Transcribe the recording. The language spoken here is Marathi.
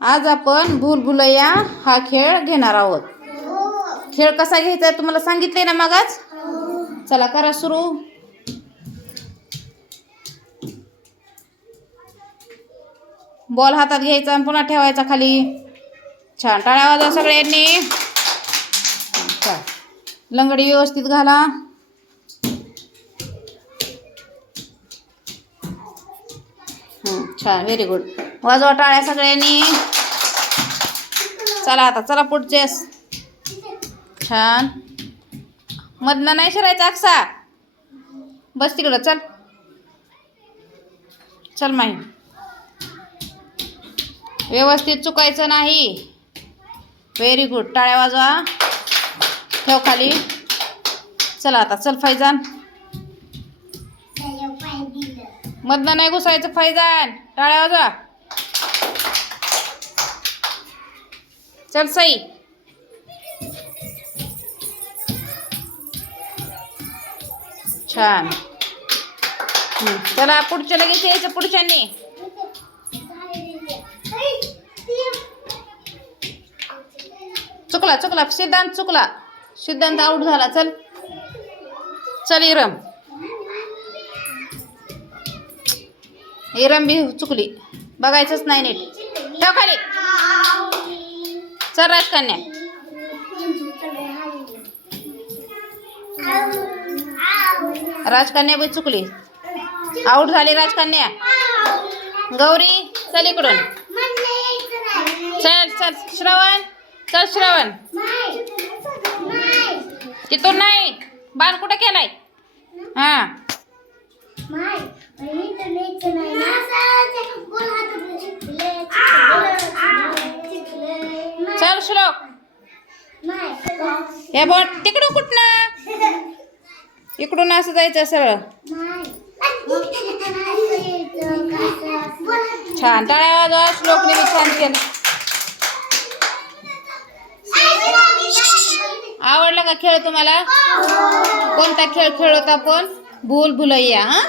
आज आपण भूलभुलैया हा खेळ घेणार आहोत. खेळ कसा घ्यायचा आहे तुम्हाला सांगितले ना मगाच चला करा सुरू. बॉल हातात घ्यायचा आणि पुन्हा ठेवायचा खाली. छान टाळ्या वाजवा सगळ्यांनी. छान लंगडी व्यवस्थित घाला. छान व्हेरी गुड. वाजवा टाळ्या सगळ्यांनी. चला आता चला पुढचे. छान. मधनं नाही शिरायचं अक्सा. बस तिकडं चल. चल माही व्यवस्थित चुकायचं नाही. व्हेरी गुड टाळ्या वाजवा. ठेव खाली. चला आता चल फैजान. मधनं नाही घुसायचं फैजान. टाळ्या वाजवा. चल सई. छान. चला पुढच्या लगेच यायचं पुढच्यांनी. चुकला चुकला. सिद्धांत चुकला. सिद्धांत आऊट झाला. चल. चल इरम. इरम बी चुकली. बघायचंच नाही नीट. ठेव खाली. चल कन्या. राजकन्या बी चुकली. आऊट झाली राजकन्या. गौरी चल इकडून. चल चल श्रवण चल श्रवण. तिथून नाही? बाण कुठं केलाय? हा. चल श्लोक हे बोट तिकडून कुठनं? इकडून असं जायचं सरळ छान टाळ्या वाजवा श्लोकने मी छान केलं. आवडला का खेळ तुम्हाला? कोणता खेळ खेळत आपण? भूल भुलैया हा?